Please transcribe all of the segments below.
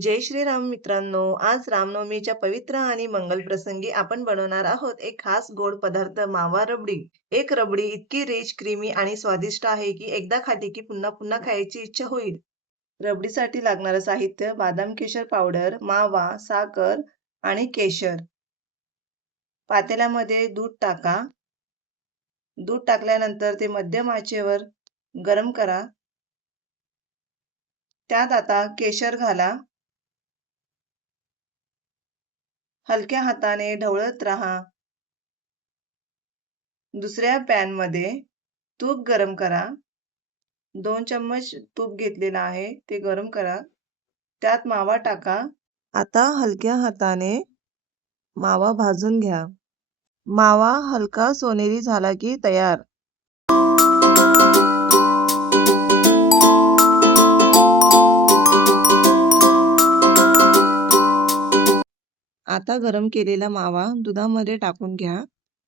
जय श्रीराम मित्रांनो, आज रामनवमीच्या पवित्र आणि मंगल प्रसंगी आपण बनवणार आहोत एक खास गोड पदार्थ मावा रबडी. एक रबडी इतकी रिच, क्रीमी आणि स्वादिष्ट आहे की एकदा खाल्ली की पुन्हा पुन्हा खायची इच्छा होईल. रबडीसाठी लागणारं साहित्य: बदाम केशर पावडर, मावा, साखर आणि केशर. पातेल्यामध्ये दूध टाका. दूध टाकल्यानंतर ते मध्यम आचेवर गरम करा. त्यात आता केशर घाला. हलक्या हाताने ढवळत राहा. दुसऱ्या पॅनमध्ये तूप गरम करा. 2 चम्मच तूप घेतलेलं आहे ते गरम करा. त्यात मावा टाका. आता हलक्या हाताने मावा भाजून घ्या. मावा हलका सोनेरी झाला की तयार. आता गरम केलेला मावा दुधामध्ये टाकून घ्या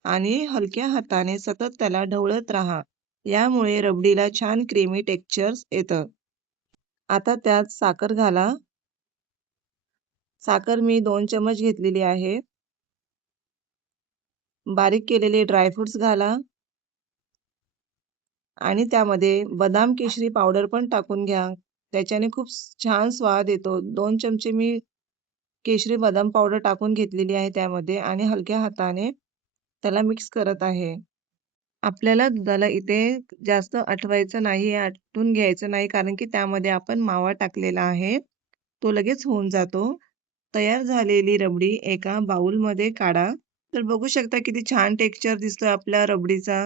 आणि हलक्या हाताने सतत त्याला ढवळत राहा. यामुळे रबडीला छान क्रीमी टेक्स्चर येतं. आता त्यात साखर घाला. साखर मी 2 चम्मच घेतलेली आहे. बारीक केलेले ड्रायफ्रुट्स घाला आणि त्यामध्ये बदाम केशरी पावडर पण टाकून घ्या. त्याच्याने खूप छान स्वाद येतो. 2 चमचे मी केशरी बदाम पावडर टाकून घेतलेली आहे त्यामध्ये आणि हलक्या हाताने त्याला मिक्स करत आहे. आपल्याला दुधाला इथे जास्त आटवायचं नाही, आटून घ्यायचं नाही, कारण की त्यामध्ये आपण मावा टाकलेला आहे. तो लगेच होऊन जातो. तयार झालेली रबडी एका बाउलमध्ये काढा. तर बघू शकता किती छान टेक्स्चर दिसतोय आपल्या रबडीचा.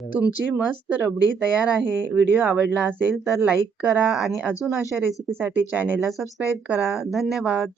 तुमची मस्त रबडी तयार आहे. व्हिडिओ आवडला असेल तर लाईक करा आणि अजून अशा रेसिपीसाठी चॅनेलला सबस्क्राईब करा. धन्यवाद.